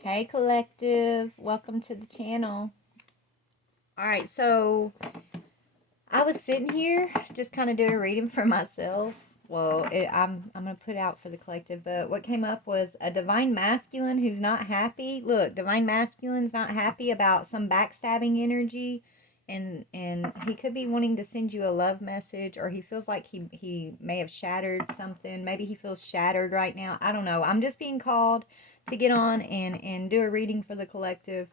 Hey collective, welcome to the channel. Alright, so I was sitting here just kind of doing a reading for myself. Well, I'm going to put out for the collective, but what came up was a divine masculine who's not happy. Look, divine masculine's not happy about some backstabbing energy, and he could be wanting to send you a love message, or he feels like he may have shattered something. Maybe he feels shattered right now. I don't know. I'm just being called to get on and do a reading for the collective,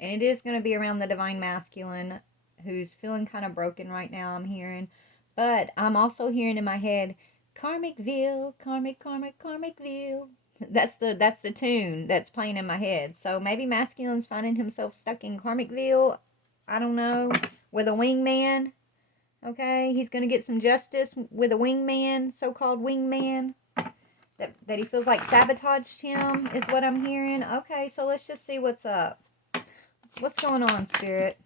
and it is going to be around the divine masculine who's feeling kind of broken right now, I'm hearing. But I'm also hearing in my head, Karmicville, Karmicville. That's the tune that's playing in my head. So maybe masculine's finding himself stuck in Karmicville. I don't know, with a wingman. Okay, he's gonna get some justice with a wingman, so-called wingman. That he feels like sabotaged him is what I'm hearing. Okay, so let's just see what's up. What's going on, Spirit?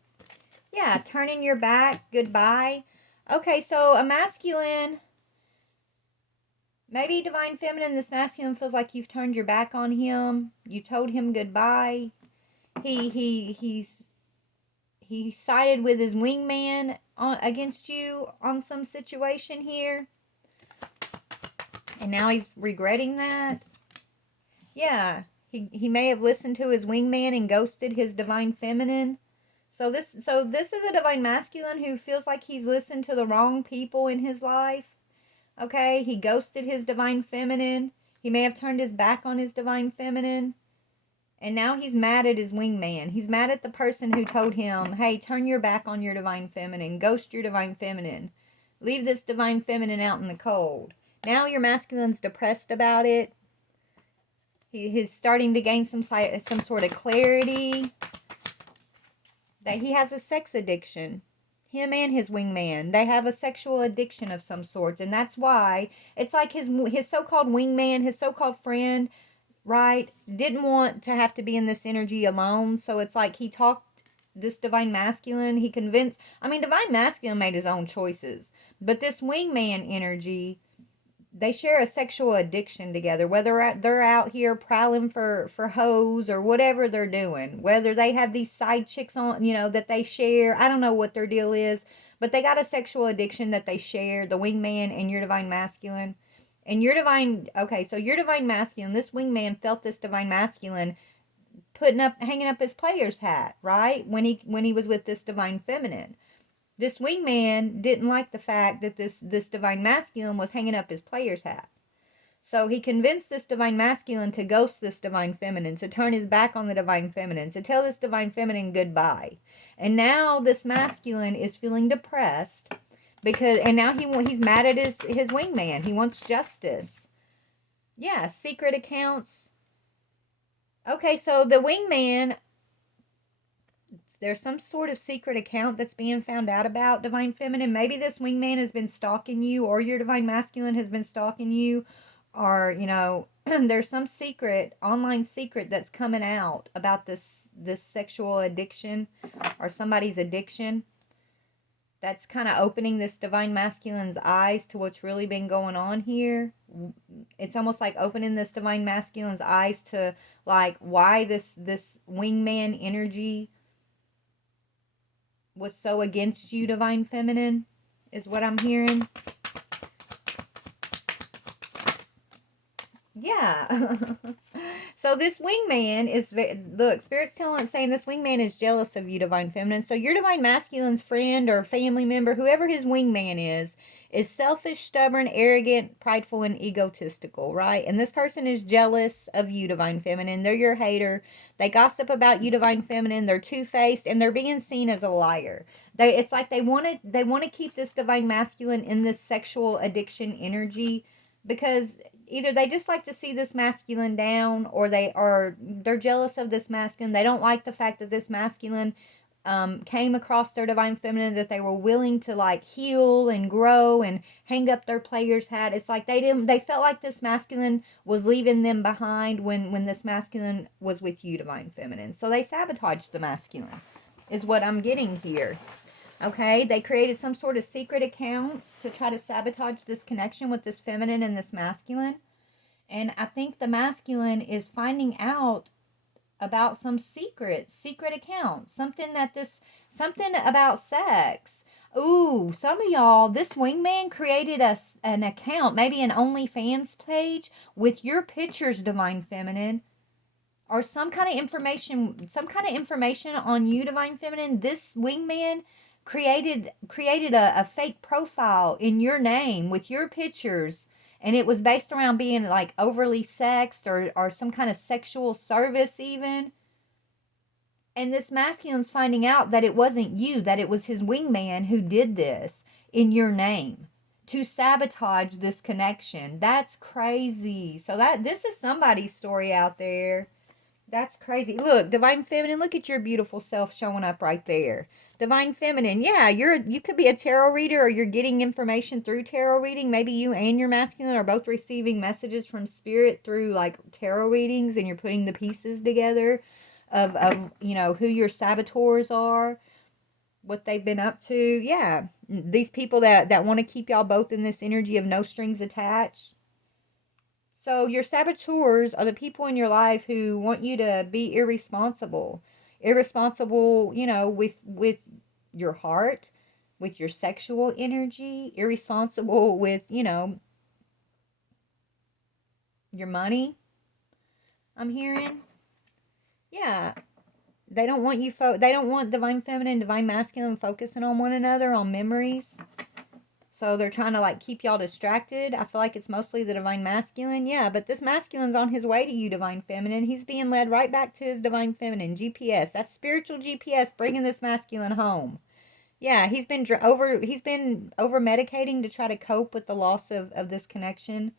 Yeah, turning your back, goodbye. Okay, so a masculine, maybe divine feminine, this masculine feels like you've turned your back on him. You told him goodbye. He sided with his wingman against you on some situation here. And now he's regretting that. Yeah, he may have listened to his wingman and ghosted his divine feminine. So this is a divine masculine who feels like he's listened to the wrong people in his life. Okay, he ghosted his divine feminine. He may have turned his back on his divine feminine. And now he's mad at his wingman. He's mad at the person who told him, hey, turn your back on your divine feminine. Ghost your divine feminine. Leave this divine feminine out in the cold. Now your masculine's depressed about it. He's starting to gain some sort of clarity that he has a sex addiction. Him and his wingman, they have a sexual addiction of some sorts, and that's why it's like his so-called wingman, his so-called friend, right, didn't want to have to be in this energy alone. So it's like he talked this divine masculine, he convinced, I mean, divine masculine made his own choices, but this wingman energy, they share a sexual addiction together, whether they're out here prowling for hoes or whatever they're doing, whether they have these side chicks on, that they share. I don't know what their deal is, but they got a sexual addiction that they share, the wingman and your divine masculine. And your divine, okay, so your divine masculine, this wingman felt this divine masculine hanging up his player's hat, right, when he was with this divine feminine. This wingman didn't like the fact that this divine masculine was hanging up his player's hat. So he convinced this divine masculine to ghost this divine feminine, to turn his back on the divine feminine, to tell this divine feminine goodbye. And now this masculine is feeling depressed and now he's mad at his wingman. He wants justice. Yeah, secret accounts. Okay, so the wingman, there's some sort of secret account that's being found out about, divine feminine. Maybe this wingman has been stalking you, or your divine masculine has been stalking you, or there's some secret, online secret that's coming out about this sexual addiction or somebody's addiction. That's kind of opening this divine masculine's eyes to what's really been going on here. It's almost like opening this divine masculine's eyes to like why this wingman energy was so against you, divine feminine, is what I'm hearing. Yeah. So this wingman is, look, Spirit's saying this wingman is jealous of you, divine feminine. So your divine masculine's friend or family member, whoever his wingman is selfish, stubborn, arrogant, prideful, and egotistical, right? And this person is jealous of you, divine feminine. They're your hater. They gossip about you, divine feminine. They're two-faced, and they're being seen as a liar. It's like they want to keep this divine masculine in this sexual addiction energy, because either they just like to see this masculine down, or they're jealous of this masculine. They don't like the fact that this masculine came across their divine feminine, that they were willing to like heal and grow and hang up their player's hat. It's like they felt like this masculine was leaving them behind when this masculine was with you, divine feminine. So they sabotaged the masculine, is what I'm getting here. Okay, they created some sort of secret accounts to try to sabotage this connection with this feminine and this masculine. And I think the masculine is finding out about some secret account. Something about sex. Ooh, some of y'all, this wingman created an account, maybe an OnlyFans page with your pictures, Divine Feminine, or some kind of information on you, Divine Feminine. This wingman created a fake profile in your name with your pictures, and it was based around being like overly sexed or some kind of sexual service even. And this masculine's finding out that it wasn't you, that it was his wingman who did this in your name to sabotage this connection. That's crazy. So this is somebody's story out there. That's crazy. Look, Divine Feminine, look at your beautiful self showing up right there. Divine Feminine, yeah, you could be a tarot reader, or you're getting information through tarot reading. Maybe you and your masculine are both receiving messages from spirit through like tarot readings, and you're putting the pieces together of who your saboteurs are, what they've been up to. Yeah, these people that want to keep y'all both in this energy of no strings attached. So your saboteurs are the people in your life who want you to be irresponsible, with your heart, with your sexual energy, irresponsible with, your money. I'm hearing. Yeah. They don't want they don't want Divine Feminine, Divine Masculine focusing on one another, on memories. So they're trying to like keep y'all distracted. I feel like it's mostly the Divine Masculine. Yeah, but this masculine's on his way to you, Divine Feminine. He's being led right back to his Divine Feminine. GPS. That's spiritual GPS bringing this masculine home. Yeah, he's been over medicating to try to cope with the loss of this connection.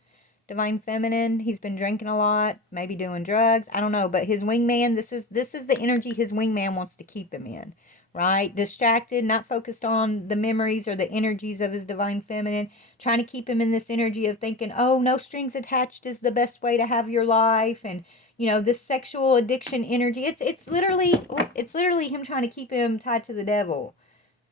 Divine Feminine, he's been drinking a lot, maybe doing drugs. I don't know, but his wingman, this is the energy his wingman wants to keep him in, right? Distracted, not focused on the memories or the energies of his Divine Feminine, trying to keep him in this energy of thinking, oh, no strings attached is the best way to have your life, and this sexual addiction energy. It's literally him trying to keep him tied to the devil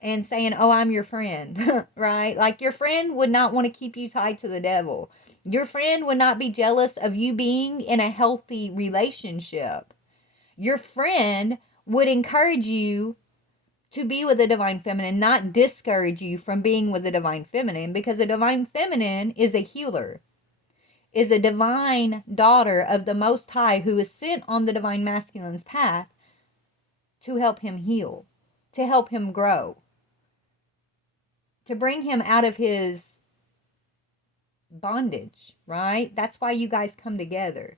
and saying, oh, I'm your friend, right? Like your friend would not want to keep you tied to the devil. Your friend would not be jealous of you being in a healthy relationship. Your friend would encourage you to be with the Divine Feminine, not discourage you from being with the Divine Feminine, because the Divine Feminine is a healer, is a divine daughter of the Most High who is sent on the Divine Masculine's path to help him heal, to help him grow, to bring him out of his bondage, right? That's why you guys come together.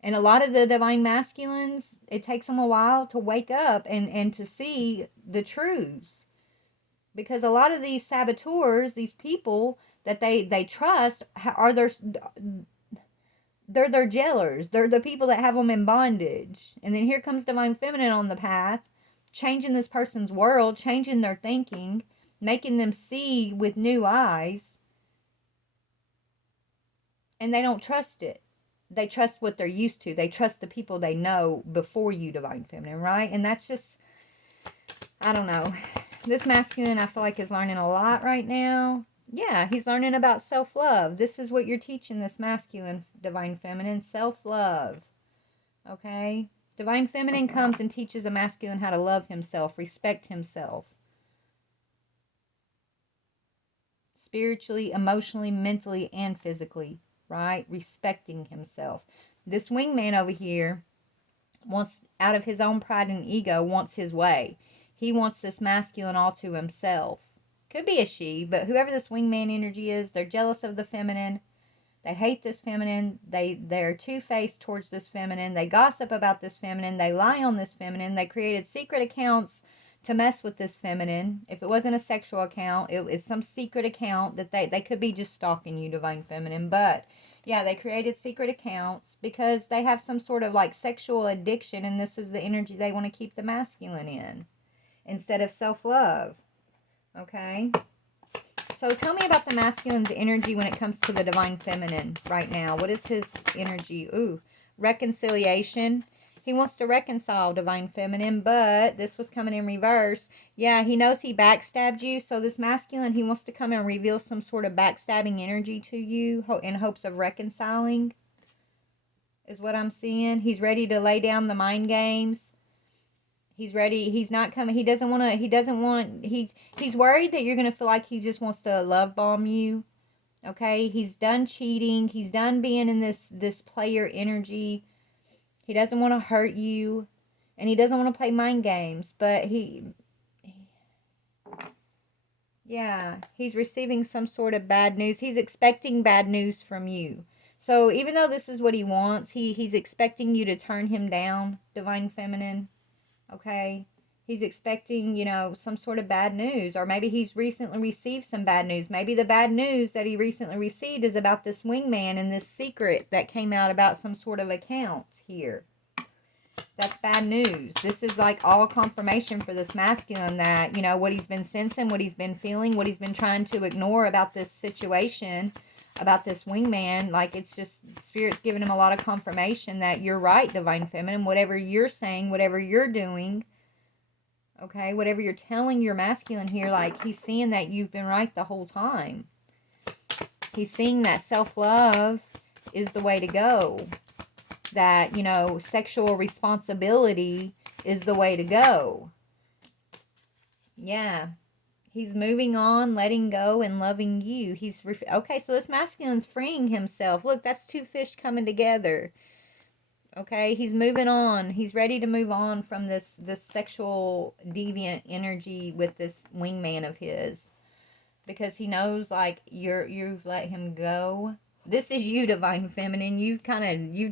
And a lot of the Divine Masculines, it takes them a while to wake up and to see the truths. Because a lot of these saboteurs, these people that they trust, are they're their jailers. They're the people that have them in bondage. And then here comes Divine Feminine on the path, changing this person's world, changing their thinking, making them see with new eyes. And they don't trust it. They trust what they're used to. They trust the people they know before you, Divine Feminine, right? And that's just, I don't know. This masculine, I feel like, is learning a lot right now. Yeah, he's learning about self-love. This is what you're teaching this masculine, Divine Feminine, self-love. Okay? Divine Feminine comes and teaches a masculine how to love himself, respect himself. Spiritually, emotionally, mentally, and physically. Right? Respecting himself. This wingman over here wants, out of his own pride and ego, wants his way. He wants this masculine all to himself. Could be a she, but whoever this wingman energy is, they're jealous of the feminine. They hate this feminine. They're two-faced towards this feminine. They gossip about this feminine. They lie on this feminine. They created secret accounts to mess with this feminine. If it wasn't a sexual account, it's some secret account that they could be just stalking you, Divine Feminine. But yeah, they created secret accounts because they have some sort of like sexual addiction, and this is the energy they want to keep the masculine in instead of self-love. Okay? So tell me about the masculine's energy when it comes to the Divine Feminine right now. What is his energy? Ooh, reconciliation. He wants to reconcile, Divine Feminine, but this was coming in reverse. Yeah, he knows he backstabbed you. So this masculine, he wants to come and reveal some sort of backstabbing energy to you in hopes of reconciling. is what I'm seeing. He's ready to lay down the mind games. He's ready. He's not coming. He doesn't want to. He doesn't want. He's worried that you're going to feel like he just wants to love bomb you. Okay? He's done cheating. He's done being in this player energy. He doesn't want to hurt you, and he doesn't want to play mind games, but yeah, he's receiving some sort of bad news. He's expecting bad news from you. So even though this is what he wants, he's expecting you to turn him down, Divine Feminine. Okay? He's expecting, you know, some sort of bad news. Or maybe he's recently received some bad news. Maybe the bad news that he recently received is about this wingman and this secret that came out about some sort of account here. That's bad news. This is like all confirmation for this masculine that, you know, what he's been sensing, what he's been feeling, what he's been trying to ignore about this situation, about this wingman. Like, it's just, Spirit's giving him a lot of confirmation that you're right, Divine Feminine. Whatever you're saying, whatever you're doing, okay, whatever you're telling your masculine here, like, he's seeing that you've been right the whole time. He's seeing that self-love is the way to go. That, you know, sexual responsibility is the way to go. Yeah. He's moving on, letting go, and loving you. Okay, so this masculine's freeing himself. Look, that's two fish coming together. Okay, he's moving on. He's ready to move on from this sexual deviant energy with this wingman of his. Because he knows, like, you've let him go. This is you, Divine Feminine. You've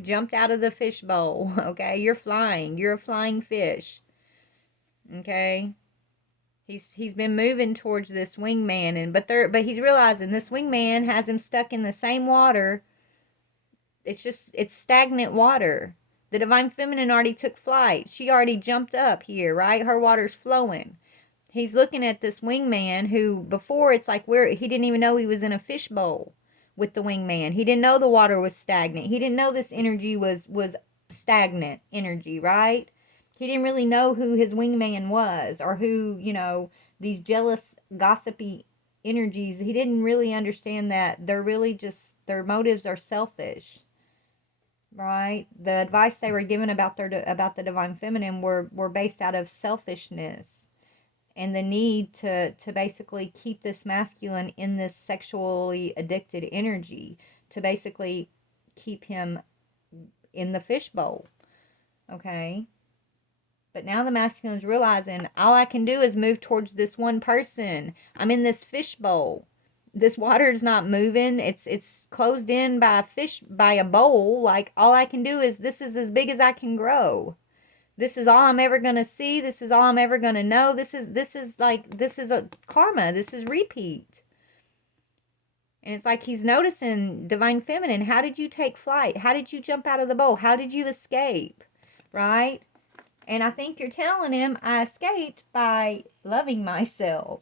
jumped out of the fishbowl, okay? You're flying. You're a flying fish, okay? He's been moving towards this wingman, but he's realizing this wingman has him stuck in the same water. It's stagnant water. The Divine Feminine already took flight. She already jumped up here, right? Her water's flowing. He's looking at this wingman who, before, it's like he didn't even know he was in a fishbowl with the wingman. He didn't know the water was stagnant. He didn't know this energy was stagnant energy, right? He didn't really know who his wingman was, or who, you know, these jealous, gossipy energies. He didn't really understand that they're really just, their motives are selfish, right? The advice they were given about the Divine Feminine were based out of selfishness and the need to basically keep this masculine in this sexually addicted energy, to basically keep him in the fishbowl, okay? But now the masculine is realizing, all I can do is move towards this one person. I'm in this fishbowl. This water's not moving. It's closed in by a bowl. Like, all I can do is, this is as big as I can grow. This is all I'm ever going to see. This is all I'm ever going to know. This is a karma. This is repeat. And it's like he's noticing, Divine Feminine, how did you take flight? How did you jump out of the bowl? How did you escape? Right? And I think you're telling him, I escaped by loving myself.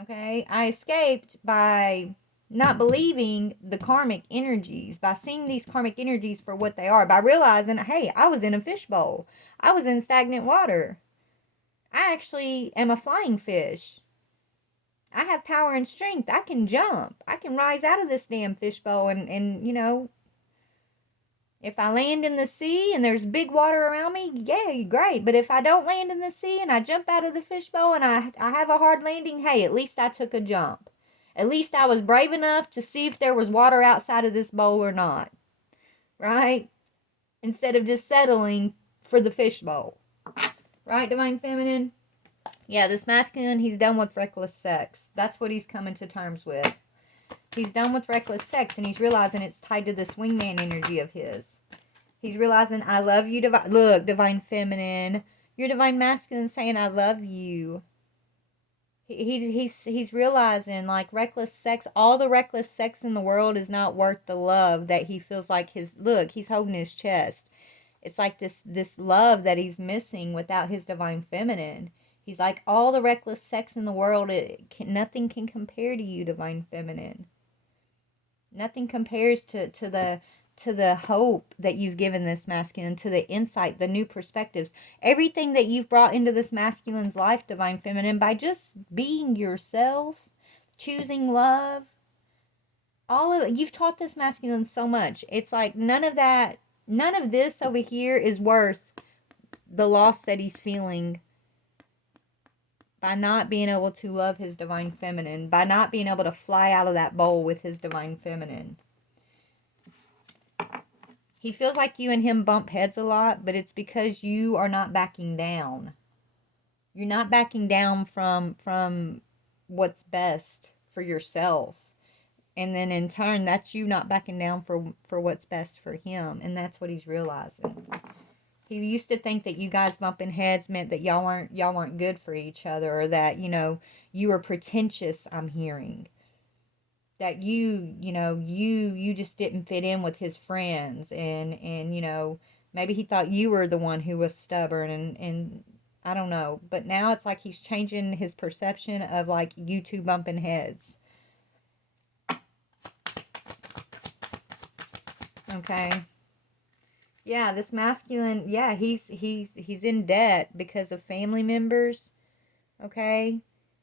Okay? I escaped by not believing the karmic energies, by seeing these karmic energies for what they are, by realizing, hey, I was in a fishbowl. I was in stagnant water. I actually am a flying fish. I have power and strength. I can jump. I can rise out of this damn fishbowl and you know, if I land in the sea and there's big water around me, yeah, great. But if I don't land in the sea and I jump out of the fishbowl and I have a hard landing, hey, at least I took a jump. At least I was brave enough to see if there was water outside of this bowl or not. Right? Instead of just settling for the fishbowl. Right, Divine Feminine? Yeah, this masculine, he's done with reckless sex. That's what he's coming to terms with. He's done with reckless sex, and he's realizing it's tied to this wingman energy of his. He's realizing, I love you, Divine Feminine. Your Divine Masculine saying, I love you. He's realizing, like, reckless sex, all the reckless sex in the world is not worth the love that he feels like he's holding his chest. It's like this love that he's missing without his Divine Feminine. He's like, all the reckless sex in the world, nothing can compare to you, Divine Feminine. Nothing compares to the hope that you've given this masculine, to the insight, the new perspectives, everything that you've brought into this masculine's life, Divine Feminine, by just being yourself, choosing love, all of you've taught this masculine so much. It's like none of this over here is worth the loss that he's feeling by not being able to love his divine feminine, by not being able to fly out of that bowl with his divine feminine. He feels like you and him bump heads a lot, but it's because you are not backing down. You're not backing down from what's best for yourself. And then in turn, that's you not backing down for what's best for him. And that's what he's realizing. He used to think that you guys bumping heads meant that y'all weren't good for each other, or that, you were pretentious, I'm hearing. That you just didn't fit in with his friends, and maybe he thought you were the one who was stubborn, and I don't know. But now it's like he's changing his perception of like you two bumping heads. Okay. Yeah, this masculine, yeah, he's in debt because of family members. Okay?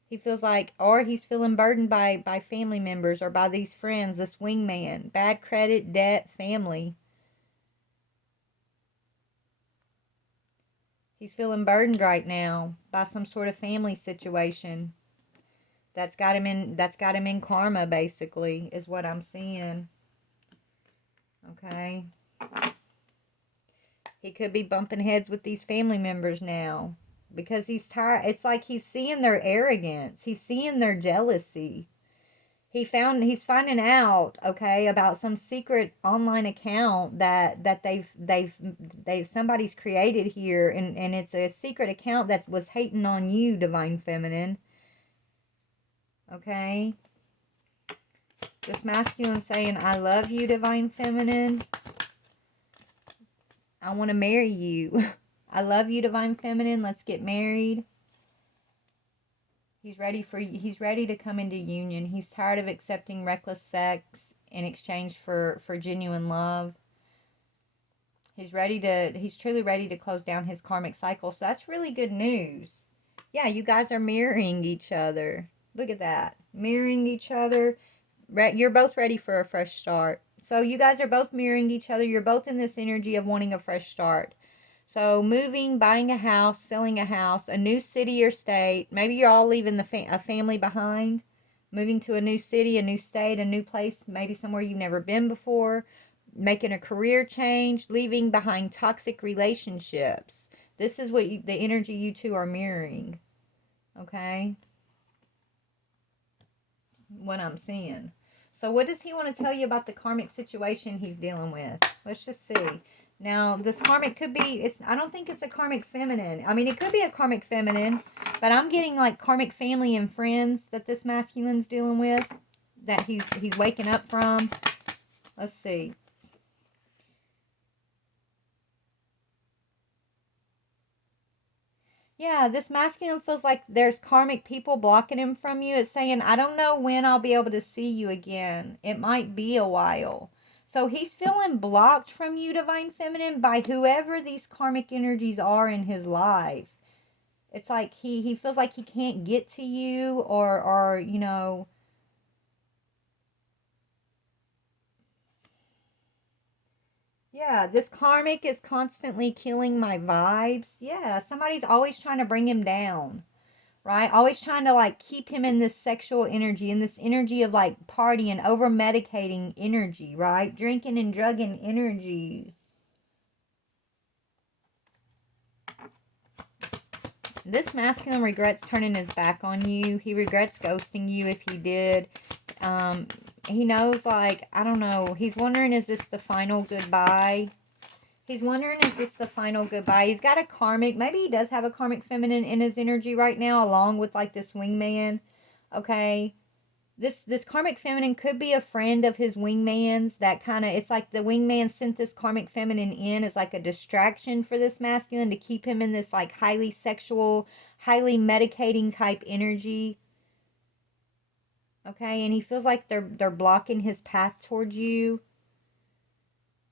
He feels like, or he's feeling burdened by family members or by these friends, this wingman. Bad credit, debt, family. He's feeling burdened right now by some sort of family situation that's got him in karma, basically, is what I'm seeing. Okay? He could be bumping heads with these family members now because he's tired. It's like he's seeing their arrogance. He's seeing their jealousy. He's finding out, okay, about some secret online account that they've somebody's created here, and it's a secret account that was hating on you, divine feminine. Okay? This masculine saying, I love you, divine feminine. I want to marry you. I love you, divine feminine. Let's get married. He's ready to come into union. He's tired of accepting reckless sex in exchange for genuine love. He's truly ready to close down his karmic cycle. So that's really good news. Yeah, you guys are mirroring each other. Look at that. Mirroring each other. You're both ready for a fresh start. So you guys are both mirroring each other. You're both in this energy of wanting a fresh start. So moving, buying a house, selling a house, a new city or state. Maybe you're all leaving a family behind. Moving to a new city, a new state, a new place, maybe somewhere you've never been before. Making a career change, leaving behind toxic relationships. This is what the energy you two are mirroring. Okay? What I'm seeing. So what does he want to tell you about the karmic situation he's dealing with? Let's just see. Now, this karmic could be, I don't think it's a karmic feminine. I mean, it could be a karmic feminine, but I'm getting like karmic family and friends that this masculine's dealing with, that he's waking up from. Let's see. Yeah, this masculine feels like there's karmic people blocking him from you. It's saying, I don't know when I'll be able to see you again. It might be a while. So he's feeling blocked from you, divine feminine, by whoever these karmic energies are in his life. It's like he feels like he can't get to you, or yeah, this karmic is constantly killing my vibes. Yeah, somebody's always trying to bring him down. Right? Always trying to like keep him in this sexual energy, in this energy of like partying, over medicating energy, right? Drinking and drugging energy. This masculine regrets turning his back on you. He regrets ghosting you if he did. He knows, like, I don't know. He's wondering, is this the final goodbye? He's wondering, is this the final goodbye? He's got a karmic. Maybe he does have a karmic feminine in his energy right now, along with like this wingman. Okay. This karmic feminine could be a friend of his wingman's. That kind of, it's like the wingman sent this karmic feminine in as like a distraction for this masculine to keep him in this like highly sexual, highly medicating type energy. Okay, and he feels like they're blocking his path towards you.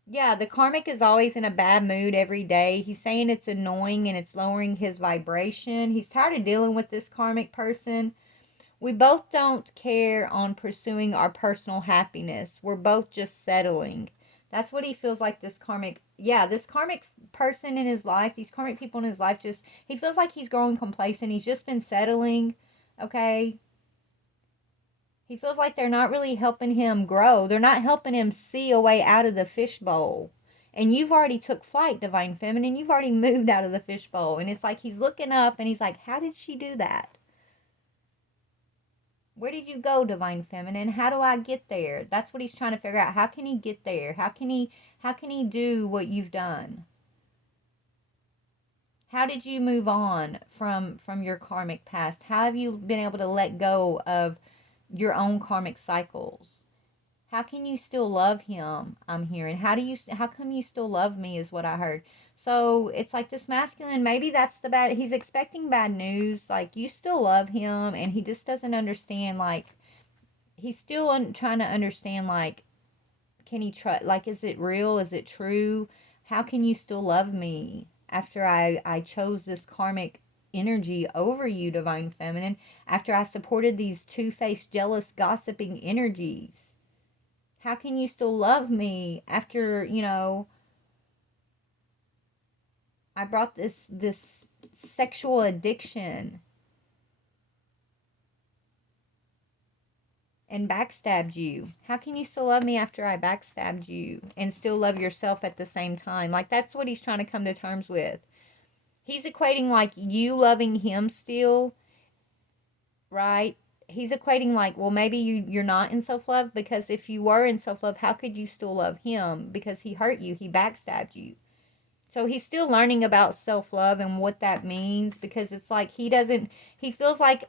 Yeah, the karmic is always in a bad mood every day. He's saying it's annoying and it's lowering his vibration. He's tired of dealing with this karmic person. We both don't care on pursuing our personal happiness. We're both just settling. That's what he feels like this karmic, yeah, this karmic person in his life, these karmic people in his life, just, he feels like he's growing complacent. He's just been settling, okay? He feels like they're not really helping him grow. They're not helping him see a way out of the fishbowl. And you've already took flight, Divine Feminine. You've already moved out of the fishbowl. And it's like he's looking up and he's like, how did she do that? Where did you go, Divine Feminine? How do I get there? That's what he's trying to figure out. How can he get there? How can he do what you've done? How did you move on from your karmic past? How have you been able to let go of your own karmic cycles? How can you still love him? I'm hearing. How come you still love me is what I heard. So it's like this masculine, maybe that's the bad, he's expecting bad news. Like, you still love him and he just doesn't understand. Like, he's still trying to understand, like, can he trust, like, is it real? Is it true? How can you still love me after I chose this karmic energy over you, Divine Feminine, after I supported these two-faced, jealous, gossiping energies? How can you still love me after, I brought this sexual addiction and backstabbed you? How can you still love me after I backstabbed you and still love yourself at the same time? Like, that's what he's trying to come to terms with. He's equating, like, you loving him still, right? He's equating, like, well, maybe you're not in self-love, because if you were in self-love, how could you still love him? Because he hurt you. He backstabbed you. So he's still learning about self-love and what that means, because it's like he feels like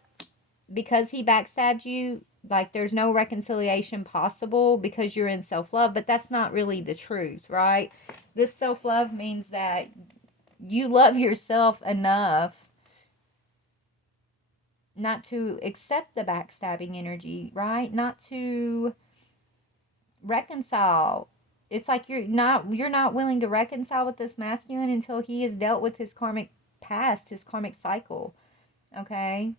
because he backstabbed you, like, there's no reconciliation possible because you're in self-love, but that's not really the truth, right? This self-love means that you love yourself enough not to accept the backstabbing energy, right? Not to reconcile. It's like you're not willing to reconcile with this masculine until he has dealt with his karmic past, his karmic cycle. Okay?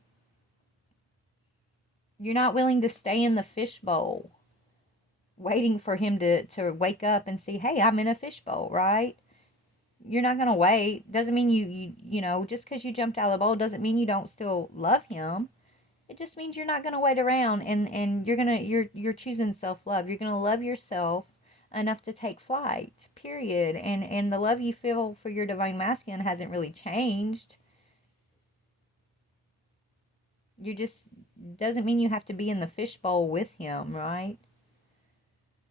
You're not willing to stay in the fishbowl waiting for him to wake up and see, hey, I'm in a fishbowl, right? You're not going to wait. Doesn't mean you just because you jumped out of the bowl doesn't mean you don't still love him. It just means you're not going to wait around, and you're choosing self-love. You're going to love yourself enough to take flight, period. And the love you feel for your divine masculine hasn't really changed. You just, doesn't mean you have to be in the fishbowl with him, right?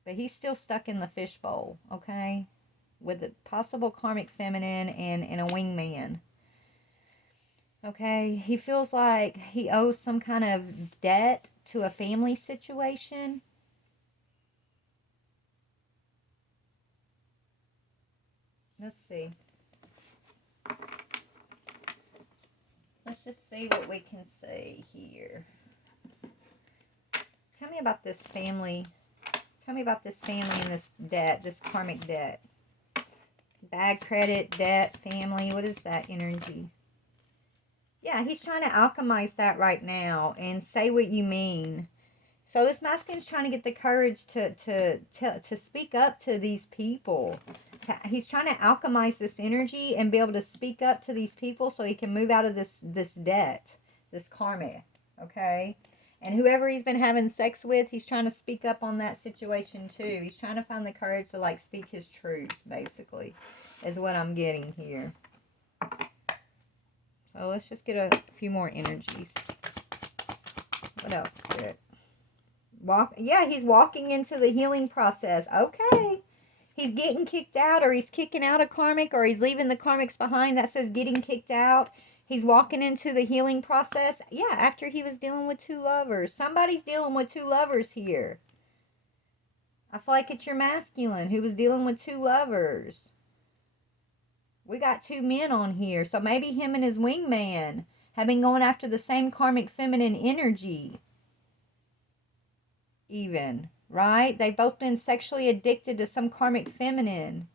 But he's still stuck in the fishbowl, okay? With a possible karmic feminine and a wingman. Okay, he feels like he owes some kind of debt to a family situation. Let's see. Let's just see what we can see here. Tell me about this family. Tell me about this family and this debt, this karmic debt. Bad credit, debt, family. What is that energy? Yeah, he's trying to alchemize that right now and say what you mean. So this masculine's trying to get the courage to speak up to these people. He's trying to alchemize this energy and be able to speak up to these people so he can move out of this debt, this karma, okay? And whoever he's been having sex with, he's trying to speak up on that situation too. He's trying to find the courage to, like, speak his truth, basically, is what I'm getting here. So let's just get a few more energies. What else, Spirit? Yeah, he's walking into the healing process. Okay. He's getting kicked out, or he's kicking out a karmic, or he's leaving the karmics behind. That says getting kicked out. He's walking into the healing process. Yeah, after he was dealing with two lovers. Somebody's dealing with two lovers here. I feel like it's your masculine who was dealing with two lovers. We got two men on here. So maybe him and his wingman have been going after the same karmic feminine energy. Even, right? They've both been sexually addicted to some karmic feminine.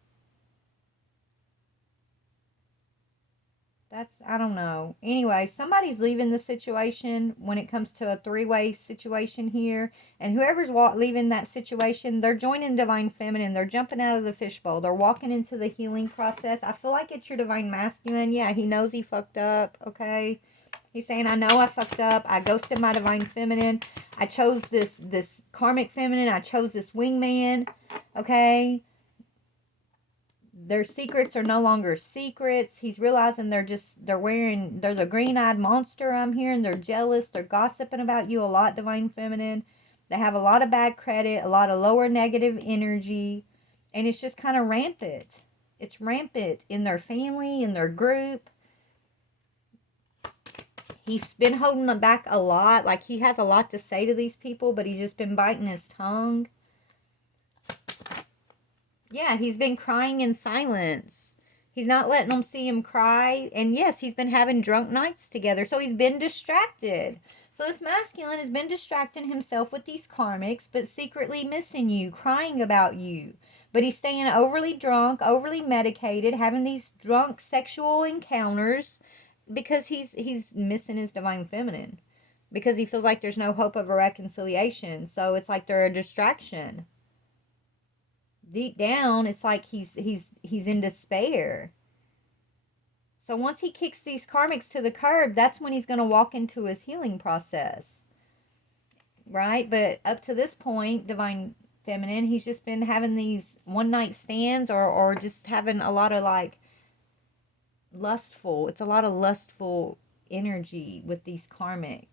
That's, I don't know. Anyway, somebody's leaving the situation when it comes to a three-way situation here. And whoever's leaving that situation, they're joining Divine Feminine. They're jumping out of the fishbowl. They're walking into the healing process. I feel like it's your Divine Masculine. Yeah, he knows he fucked up, okay? He's saying, I know I fucked up. I ghosted my Divine Feminine. I chose this karmic feminine. I chose this wingman, okay? Their secrets are no longer secrets. He's realizing they're the green-eyed monster I'm hearing. They're jealous. They're gossiping about you a lot, Divine Feminine. They have a lot of bad credit, a lot of lower negative energy, and it's just kind of rampant. It's rampant in their family, in their group. He's been holding them back a lot. Like, he has a lot to say to these people, but he's just been biting his tongue. Yeah, he's been crying in silence. He's not letting them see him cry. And yes, he's been having drunk nights together. So he's been distracted. So this masculine has been distracting himself with these karmics, but secretly missing you, crying about you. But he's staying overly drunk, overly medicated, having these drunk sexual encounters because he's missing his Divine Feminine. Because he feels like there's no hope of a reconciliation. So it's like they're a distraction. Deep down, it's like he's in despair. So once he kicks these karmics to the curb, that's when he's going to walk into his healing process. Right? But up to this point, Divine Feminine, he's just been having these one night stands or just having a lot of like lustful. It's a lot of lustful energy with these karmics.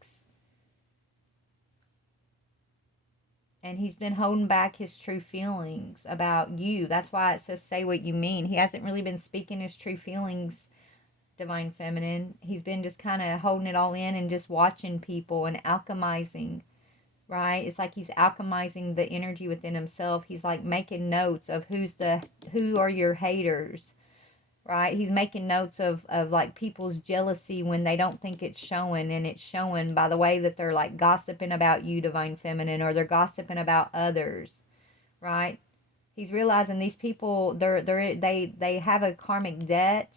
And he's been holding back his true feelings about you. That's why it says say what you mean. He hasn't really been speaking his true feelings, Divine Feminine. He's been just kind of holding it all in and just watching people and alchemizing, right? It's like he's alchemizing the energy within himself. He's like making notes of who are your haters, right? He's making notes of like people's jealousy when they don't think it's showing, and it's showing by the way that they're like gossiping about you, Divine Feminine, or they're gossiping about others, right? He's realizing these people, they have a karmic debt,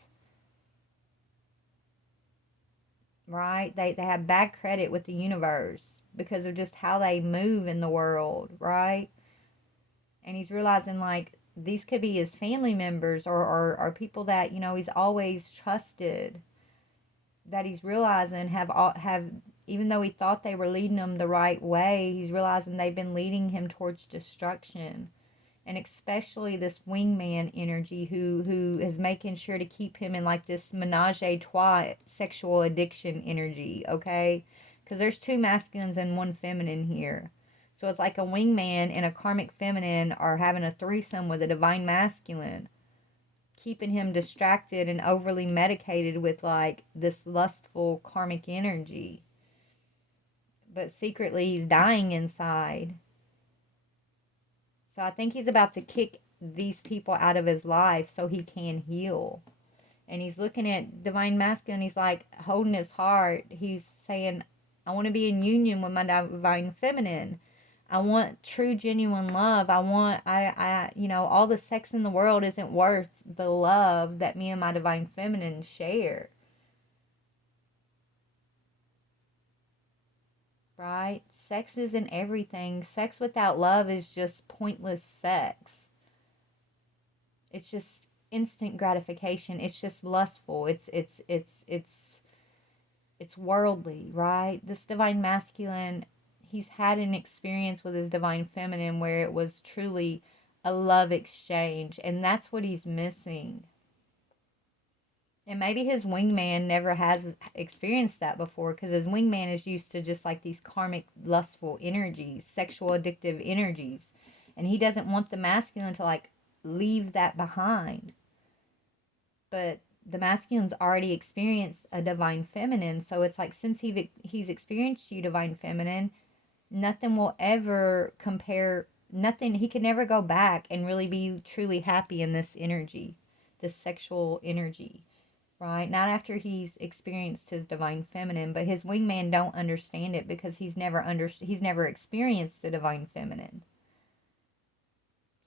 right? They have bad credit with the universe because of just how they move in the world, right? And he's realizing like these could be his family members or people that, you know, he's always trusted, that he's realizing have even though he thought they were leading him the right way, he's realizing they've been leading him towards destruction. And especially this wingman energy who is making sure to keep him in like this menage a trois sexual addiction energy, okay? Because there's two masculines and one feminine here. So it's like a wingman and a karmic feminine are having a threesome with a divine masculine, keeping him distracted and overly medicated with like this lustful karmic energy. But secretly he's dying inside. So I think he's about to kick these people out of his life so he can heal. And he's looking at Divine Masculine. He's like holding his heart. He's saying, I want to be in union with my Divine Feminine. I want true, genuine love. All the sex in the world isn't worth the love that me and my Divine Feminine share. Right? Sex isn't everything. Sex without love is just pointless sex. It's just instant gratification. It's just lustful. It's worldly, right? This Divine Masculine, he's had an experience with his Divine Feminine where it was truly a love exchange, and that's what he's missing. And maybe his wingman never has experienced that before, because his wingman is used to just like these karmic, lustful energies, sexual addictive energies. And he doesn't want the masculine to like leave that behind. But the masculine's already experienced a Divine Feminine. So it's like, since he's experienced you, Divine Feminine, nothing will ever compare. Nothing, he can never go back and really be truly happy in this energy, this sexual energy. Right? Not after he's experienced his Divine Feminine, but his wingman don't understand it because he's never experienced the Divine Feminine.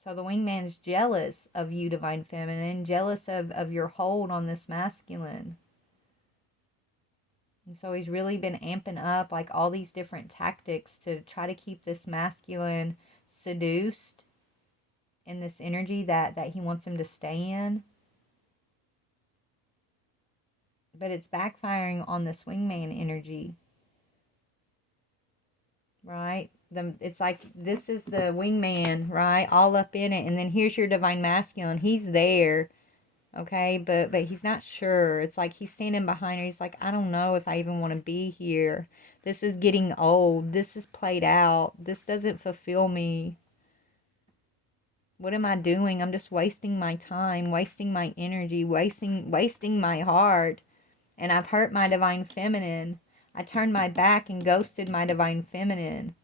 So the wingman's jealous of you, Divine Feminine, jealous of your hold on this masculine. And so he's really been amping up like all these different tactics to try to keep this masculine seduced in this energy that he wants him to stay in. But it's backfiring on the swingman energy, right? It's like this is the wingman, right? All up in it. And then here's your divine masculine. He's there, okay? But he's not sure. It's like he's standing behind her. He's like, I don't know if I even want to be here. This is getting old. This is played out. This doesn't fulfill me. What am I doing? I'm just wasting my time, wasting my energy, wasting my heart. And I've hurt my divine feminine. I turned my back and ghosted my divine feminine.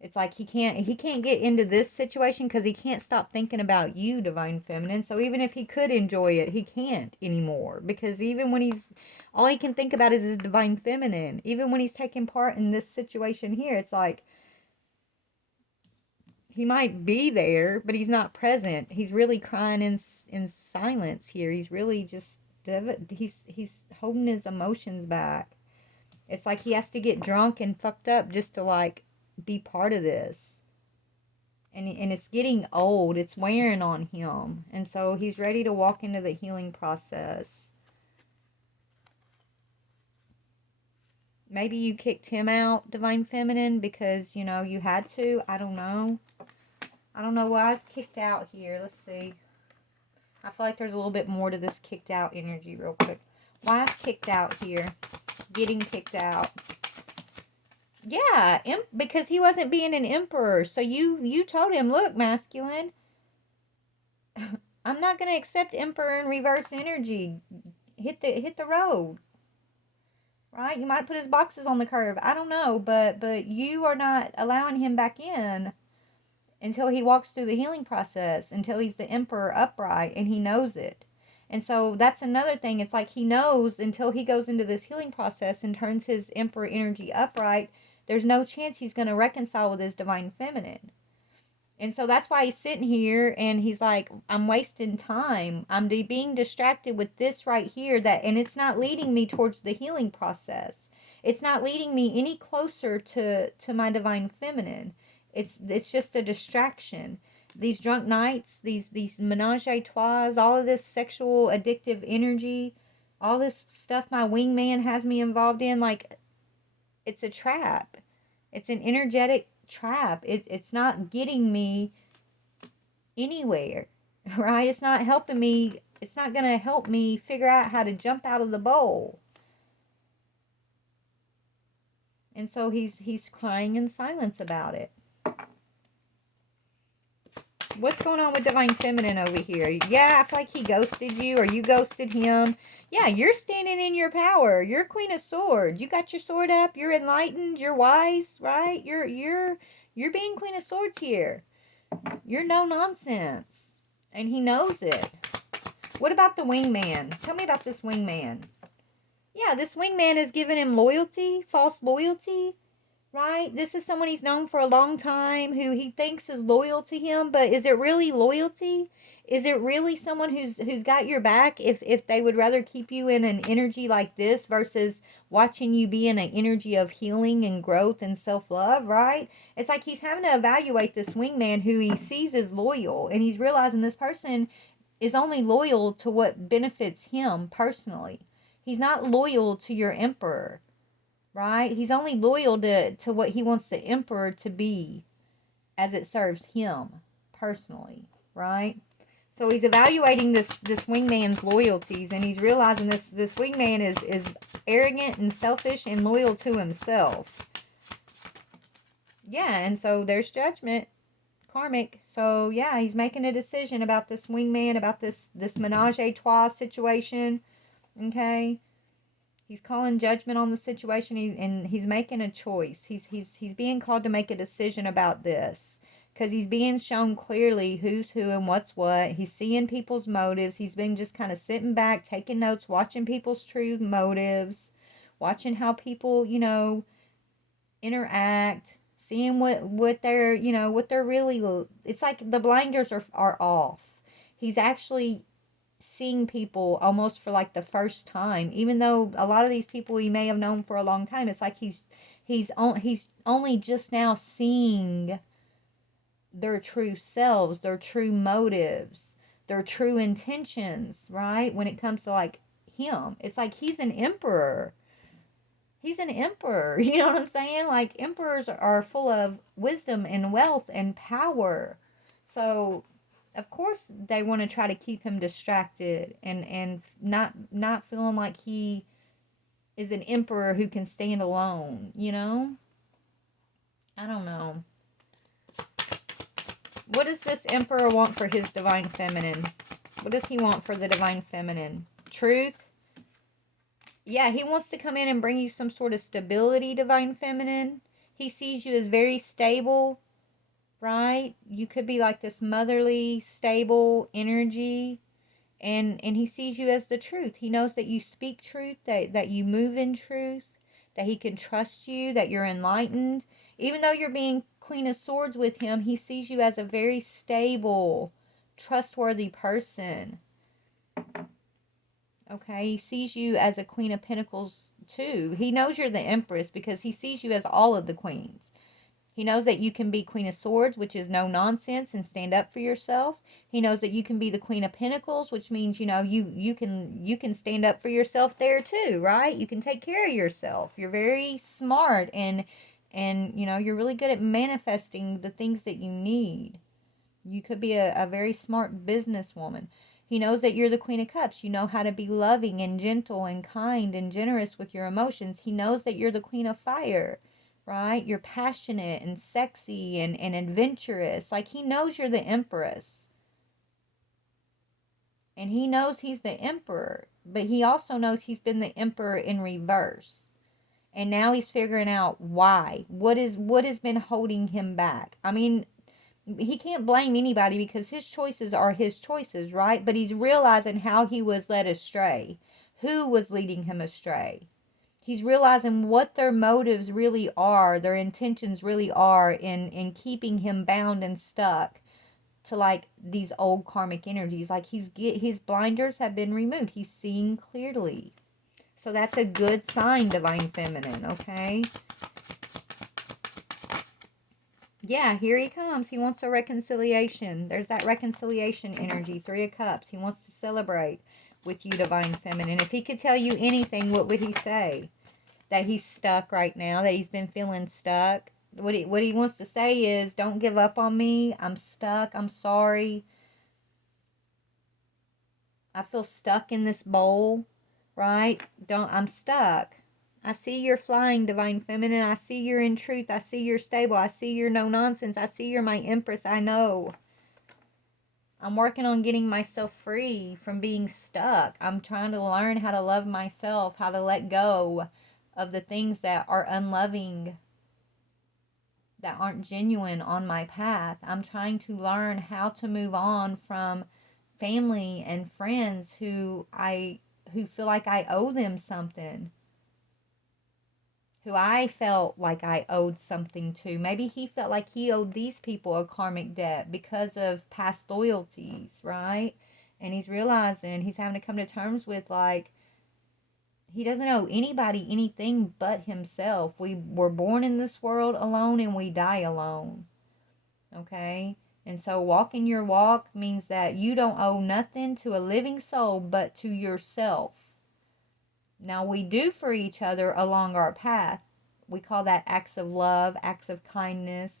It's like he can't get into this situation because he can't stop thinking about you, divine feminine. So even if he could enjoy it, he can't anymore, because even when he's all he can think about is his divine feminine. Even when he's taking part in this situation here, it's like he might be there, but he's not present. He's really crying in silence here. He's really just he's holding his emotions back. It's like he has to get drunk and fucked up just to like be part of this. And it's getting old. It's wearing on him. And so he's ready to walk into the healing process. Maybe you kicked him out, divine feminine, because, you know, you had to. I don't know. I don't know why it's kicked out here. Let's see. I feel like there's a little bit more to this kicked out energy real quick. Why is kicked out here? Getting kicked out. Yeah, because he wasn't being an emperor. So you told him, look, masculine, I'm not going to accept emperor in reverse energy. Hit the road. Right? You might put his boxes on the curb. I don't know, but you are not allowing him back in until he walks through the healing process, until he's the emperor upright and he knows it. And so that's another thing. It's like he knows until he goes into this healing process and turns his emperor energy upright, there's no chance he's going to reconcile with his divine feminine. And so that's why he's sitting here and he's like, I'm wasting time. I'm being distracted with this right here, and it's not leading me towards the healing process. It's not leading me any closer to my divine feminine. It's just a distraction. These drunk nights, these menage a trois, all of this sexual addictive energy, all this stuff my wingman has me involved in, like, it's a trap. It's an energetic trap. It's not getting me anywhere, right? It's not helping me. It's not going to help me figure out how to jump out of the bowl. And so he's crying in silence about it. What's going on with divine feminine over here? Yeah, I feel like he ghosted you or you ghosted him. Yeah, you're standing in your power. You're Queen of Swords. You got your sword up. You're enlightened. You're wise, right? You're being Queen of Swords here. You're no nonsense. And he knows it. What about the wingman? Tell me about this wingman. Yeah, this wingman is giving him loyalty, false loyalty. Right? This is someone he's known for a long time who he thinks is loyal to him, but is it really loyalty? Is it really someone who's got your back if they would rather keep you in an energy like this versus watching you be in an energy of healing and growth and self-love, right? It's like he's having to evaluate this wingman who he sees as loyal, and he's realizing this person is only loyal to what benefits him personally. He's not loyal to your emperor. Right? He's only loyal to what he wants the emperor to be as it serves him personally, right? So he's evaluating this wingman's loyalties, and he's realizing this wingman is arrogant and selfish and loyal to himself. Yeah, and so there's judgment, karmic. So yeah, he's making a decision about this wingman, about this menage a trois situation. Okay? He's calling judgment on the situation, and he's making a choice. He's being called to make a decision about this because he's being shown clearly who's who and what's what. He's seeing people's motives. He's been just kind of sitting back, taking notes, watching people's true motives, watching how people, you know, interact, seeing what they're, you know, what they're really. It's like the blinders are off. He's actually seeing people almost for like the first time, even though a lot of these people he may have known for a long time. It's like he's only just now seeing their true selves, their true motives, their true intentions, right? When it comes to like him, it's like he's an emperor. He's an emperor. You know what I'm saying? Like emperors are full of wisdom and wealth and power. So of course they want to try to keep him distracted and not feeling like he is an emperor who can stand alone, you know? I don't know. What does this emperor want for his divine feminine? What does he want for the divine feminine? Truth? Yeah, he wants to come in and bring you some sort of stability, divine feminine. He sees you as very stable, right? You could be like this motherly, stable energy. And he sees you as the truth. He knows that you speak truth, that you move in truth, that he can trust you, that you're enlightened. Even though you're being Queen of Swords with him, he sees you as a very stable, trustworthy person. Okay, he sees you as a Queen of Pentacles too. He knows you're the Empress because he sees you as all of the queens. He knows that you can be Queen of Swords, which is no nonsense, and stand up for yourself. He knows that you can be the Queen of Pentacles, which means, you know, you can stand up for yourself there too, right? You can take care of yourself. You're very smart and you know, you're really good at manifesting the things that you need. You could be a very smart businesswoman. He knows that you're the Queen of Cups. You know how to be loving and gentle and kind and generous with your emotions. He knows that you're the Queen of Fire, right? You're passionate and sexy and adventurous. Like, he knows you're the Empress. And he knows he's the Emperor. But he also knows he's been the Emperor in reverse. And now he's figuring out why. What has been holding him back? I mean, he can't blame anybody because his choices are his choices, right? But he's realizing how he was led astray. Who was leading him astray? He's realizing what their motives really are, their intentions really are in keeping him bound and stuck to like these old karmic energies. Like his blinders have been removed. He's seeing clearly. So that's a good sign, divine feminine, okay? Yeah, here he comes. He wants a reconciliation. There's that reconciliation energy, 3 of Cups. He wants to celebrate with you, divine feminine. If he could tell you anything, what would he say? That he's stuck right now, that he's been feeling stuck. What he wants to say is, don't give up on me. I'm stuck. I'm sorry. I feel stuck in this bowl, right? I'm stuck. I see you're flying, divine feminine. I see you're in truth. I see you're stable. I see you're no nonsense. I see you're my Empress. I know. I'm working on getting myself free from being stuck. I'm trying to learn how to love myself, how to let go of the things that are unloving, that aren't genuine on my path. I'm trying to learn how to move on from family and friends who feel like I owe them something, who I felt like I owed something to. Maybe he felt like he owed these people a karmic debt because of past loyalties, right? And he's realizing, he's having to come to terms with, like, he doesn't owe anybody anything but himself. We were born in this world alone and we die alone, okay? And so walking your walk means that you don't owe nothing to a living soul but to yourself. Now, we do for each other along our path. We call that acts of love, acts of kindness,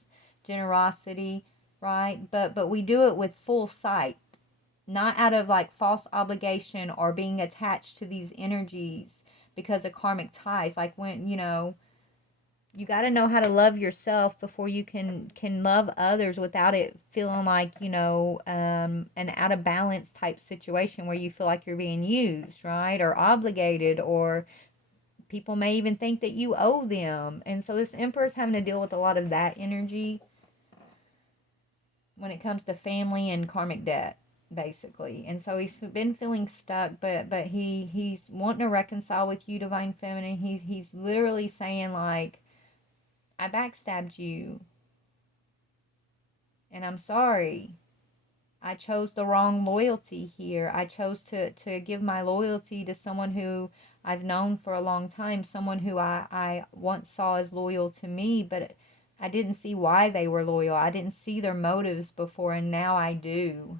generosity, right? But we do it with full sight, not out of like false obligation or being attached to these energies because of karmic ties. Like, when, you know, you got to know how to love yourself before you can love others without it feeling like, you know, an out of balance type situation where you feel like you're being used, right? Or obligated, or people may even think that you owe them. And so this Emperor's having to deal with a lot of that energy when it comes to family and karmic debt, basically. And so he's been feeling stuck, but he's wanting to reconcile with you, divine feminine. He's literally saying, like, I backstabbed you, and I'm sorry. I chose the wrong loyalty here. I chose to give my loyalty to someone who I've known for a long time, someone who I once saw as loyal to me, but I didn't see why they were loyal. I didn't see their motives before, and now I do.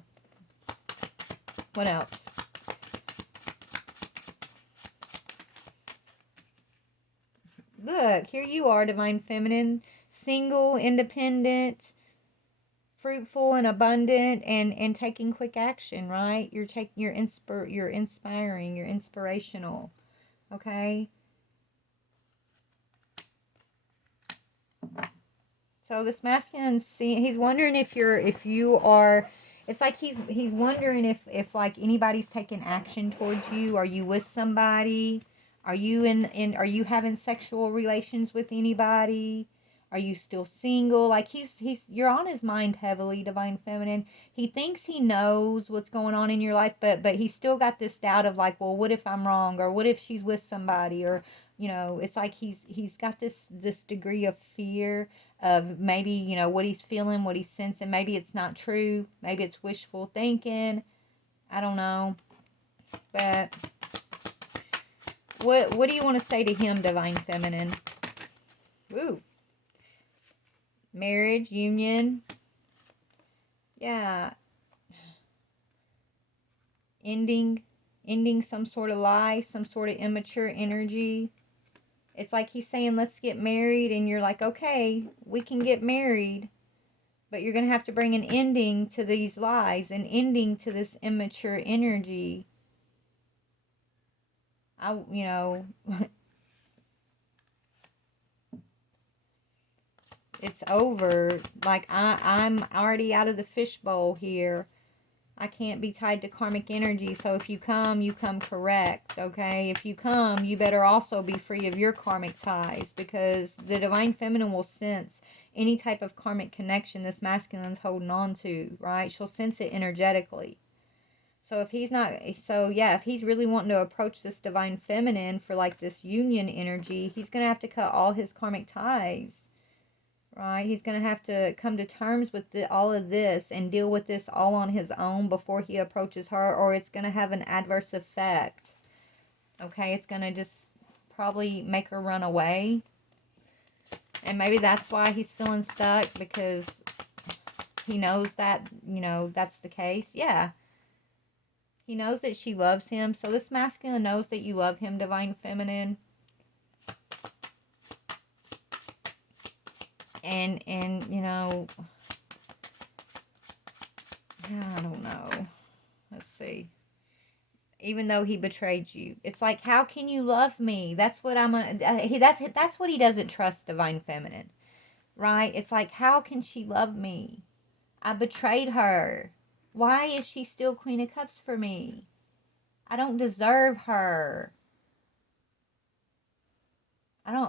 What else? Look, here you are, Divine Feminine, single, independent, fruitful and abundant, and taking quick action, right? You're inspiring, you're inspirational. Okay? So this masculine, he's wondering if you are, it's like he's wondering if like anybody's taking action towards you. Are you with somebody? Are you are you having sexual relations with anybody? Are you still single? Like you're on his mind heavily, Divine Feminine. He thinks he knows what's going on in your life, but he's still got this doubt of like, well, what if I'm wrong, or what if she's with somebody, or it's like he's got this degree of fear of maybe, what he's feeling, what he's sensing. Maybe it's not true. Maybe it's wishful thinking. I don't know. But what do you want to say to him, Divine Feminine? Ooh. Marriage, union. Yeah. Ending some sort of lie, some sort of immature energy. It's like he's saying, let's get married, and you're like, okay, we can get married, but you're going to have to bring an ending to these lies, an ending to this immature energy. It's over. Like, I'm already out of the fishbowl here. I can't be tied to karmic energy. So if you come correct, okay? If you come, you better also be free of your karmic ties, because the Divine Feminine will sense any type of karmic connection this masculine's holding on to, right? She'll sense it energetically. So if he's really wanting to approach this Divine Feminine for like this union energy, he's going to have to cut all his karmic ties. Right? He's going to have to come to terms with all of this and deal with this all on his own before he approaches her, or it's going to have an adverse effect. Okay? It's going to just probably make her run away. And maybe that's why he's feeling stuck, because he knows that, that's the case. Yeah. He knows that she loves him. So this masculine knows that you love him, Divine Feminine. And I don't know. Let's see. Even though he betrayed you, it's like, how can you love me? That's what that's what he doesn't trust, Divine Feminine. Right? It's like, how can she love me? I betrayed her. Why is she still Queen of Cups for me? I don't deserve her.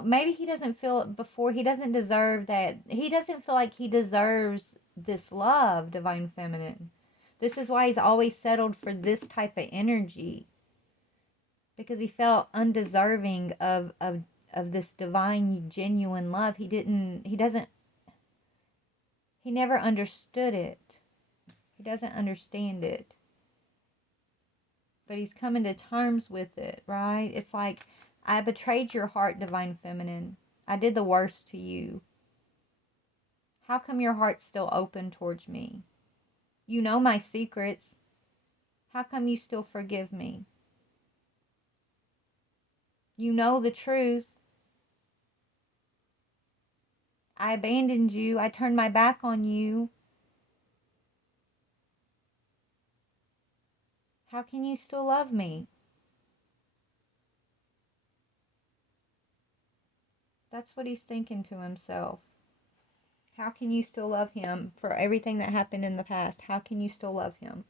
Maybe he doesn't feel it before. He doesn't deserve that. He doesn't feel like he deserves this love, Divine Feminine. This is why he's always settled for this type of energy. Because he felt undeserving of this divine, genuine love. He never understood it. He doesn't understand it. But he's coming to terms with it, right? It's like, I betrayed your heart, Divine Feminine. I did the worst to you. How come your heart's still open towards me? You know my secrets. How come you still forgive me? You know the truth. I abandoned you. I turned my back on you. How can you still love me? That's what he's thinking to himself. How can you still love him for everything that happened in the past? How can you still love him?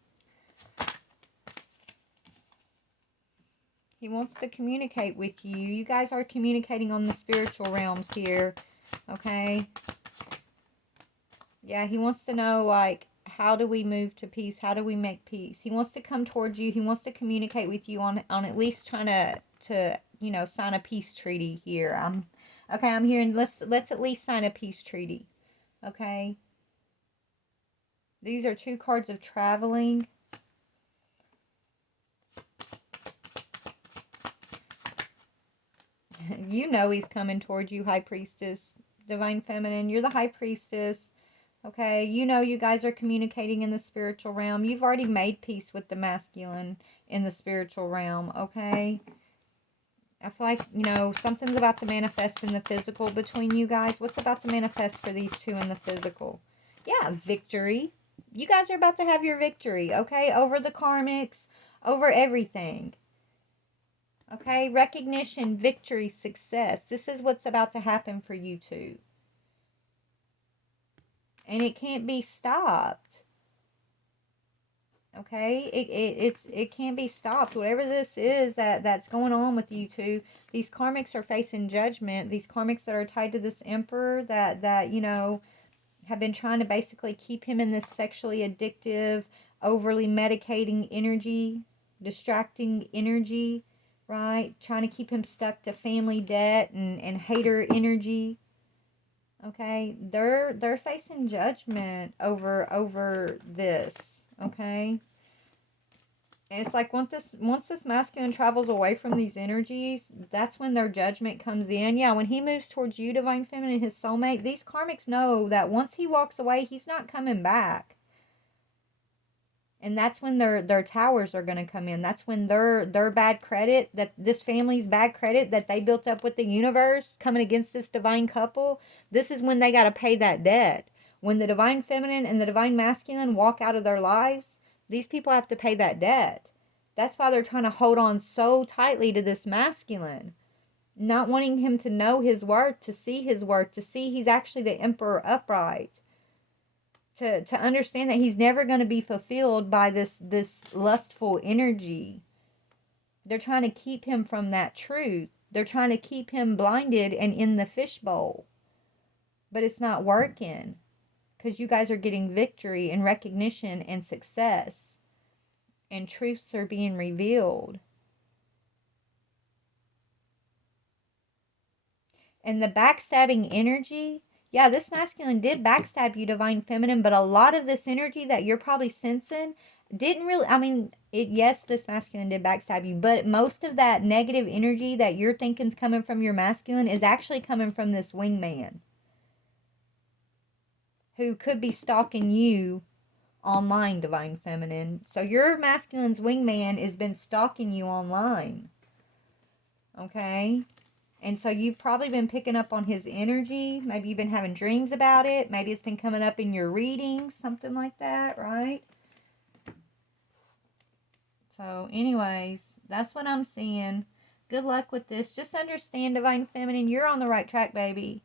He wants to communicate with you. You guys are communicating on the spiritual realms here. Okay? Yeah, he wants to know, like, how do we move to peace? How do we make peace? He wants to come towards you. He wants to communicate with you on at least trying to sign a peace treaty here. I'm hearing let's at least sign a peace treaty. Okay? These are 2 cards of traveling. You know he's coming towards you, High Priestess, Divine Feminine. You're the High Priestess. Okay, you know you guys are communicating in the spiritual realm. You've already made peace with the masculine in the spiritual realm, okay? I feel like, you know, something's about to manifest in the physical between you guys. What's about to manifest for these 2 in the physical? Yeah, victory. You guys are about to have your victory, okay? Over the karmics, over everything. Okay, recognition, victory, success. This is what's about to happen for you 2. And it can't be stopped. Okay, it can't be stopped. Whatever this is that's going on with you 2, these karmics are facing judgment. These karmics that are tied to this emperor that you know have been trying to basically keep him in this sexually addictive, overly medicating energy, distracting energy, right? Trying to keep him stuck to family debt and hater energy. Okay, they're facing judgment over this. Okay, and it's like once this masculine travels away from these energies, that's when their judgment comes in. Yeah, when he moves towards you, Divine Feminine, his soulmate, these karmics know that once he walks away, he's not coming back. And that's when their towers are going to come in. That's when their bad credit, that this family's bad credit that they built up with the universe coming against this divine couple, this is when they got to pay that debt. When the Divine Feminine and the Divine Masculine walk out of their lives, these people have to pay that debt. That's why they're trying to hold on so tightly to this masculine, not wanting him to know his worth, to see his worth, to see he's actually the emperor upright. To understand that he's never going to be fulfilled by this lustful energy. They're trying to keep him from that truth. They're trying to keep him blinded and in the fishbowl. But it's not working, because you guys are getting victory and recognition and success. And truths are being revealed. And the backstabbing energy, yeah, this masculine did backstab you, Divine Feminine, but a lot of this energy that you're probably sensing didn't really, I mean, yes, this masculine did backstab you, but most of that negative energy that you're thinking is coming from your masculine is actually coming from this wingman who could be stalking you online, Divine Feminine. So your masculine's wingman has been stalking you online. Okay? And so you've probably been picking up on his energy. Maybe you've been having dreams about it. Maybe it's been coming up in your readings, something like that, right? So anyways, that's what I'm seeing. Good luck with this. Just understand, Divine Feminine, you're on the right track, baby.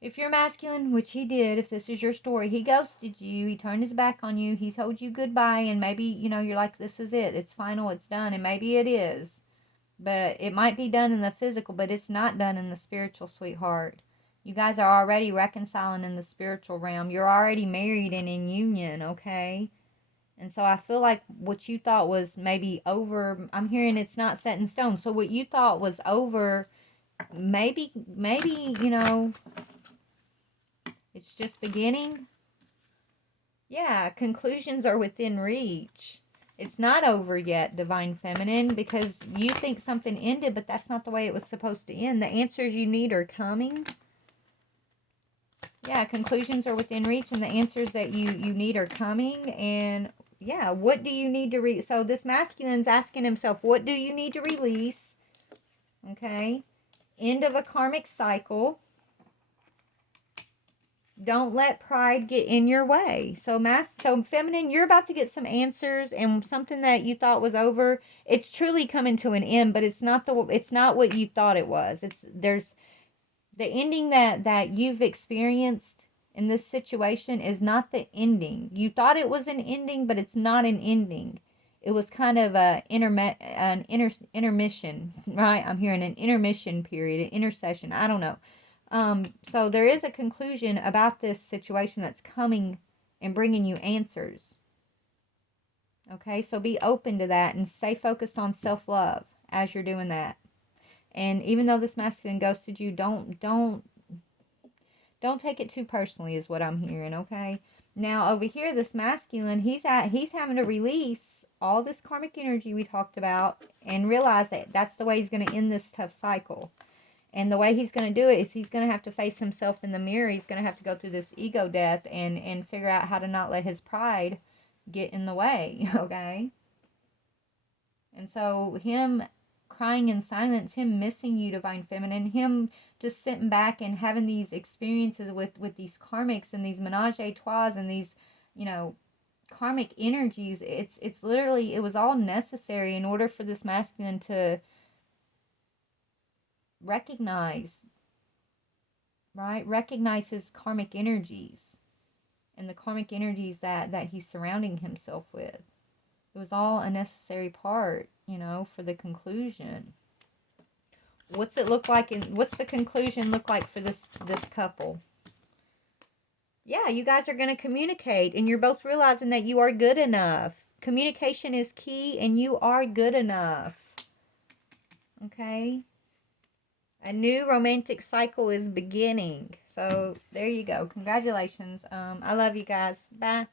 If you're masculine, which he did, if this is your story, he ghosted you, he turned his back on you, he told you goodbye, and maybe, you know, you're like, this is it, it's final, it's done, and maybe it is. But it might be done in the physical, but it's not done in the spiritual, sweetheart. You guys are already reconciling in the spiritual realm. You're already married and in union, okay? And so I feel like what you thought was maybe over, I'm hearing it's not set in stone. So what you thought was over, maybe, you know, it's just beginning. Yeah, conclusions are within reach. It's not over yet, Divine Feminine, because you think something ended, but that's not the way it was supposed to end. The answers you need are coming. Yeah, conclusions are within reach, and the answers that you need are coming. And yeah, what do you need to so this masculine's asking himself, what do you need to release? Okay. End of a karmic cycle. Don't let pride get in your way. So Feminine, you're about to get some answers, and something that you thought was over, it's truly coming to an end, but it's not what you thought it was. There's the ending that you've experienced in this situation is not the ending. You thought it was an ending, but it's not an ending. It was kind of an intermission, right? I'm hearing an intermission period, an intercession. I don't know. So there is a conclusion about this situation that's coming and bringing you answers. Okay, so be open to that and stay focused on self-love as you're doing that. And even though this masculine ghosted you, don't take it too personally is what I'm hearing, okay? Now over here, this masculine, he's having to release all this karmic energy we talked about and realize that that's the way he's going to end this tough cycle. And the way he's going to do it is he's going to have to face himself in the mirror. He's going to have to go through this ego death and figure out how to not let his pride get in the way, okay? And so him crying in silence, him missing you, Divine Feminine, him just sitting back and having these experiences with these karmics and these menage a trois and these, you know, karmic energies. It's literally, it was all necessary in order for this masculine to recognize, right? Recognize his karmic energies and the karmic energies that he's surrounding himself with. It was all a necessary part, you know, for the conclusion. What's it look like, and what's the conclusion look like for this couple? Yeah, you guys are going to communicate, and you're both realizing that you are good enough. Communication is key, and you are good enough. Okay? A new romantic cycle is beginning. So, there you go. Congratulations. I love you guys. Bye.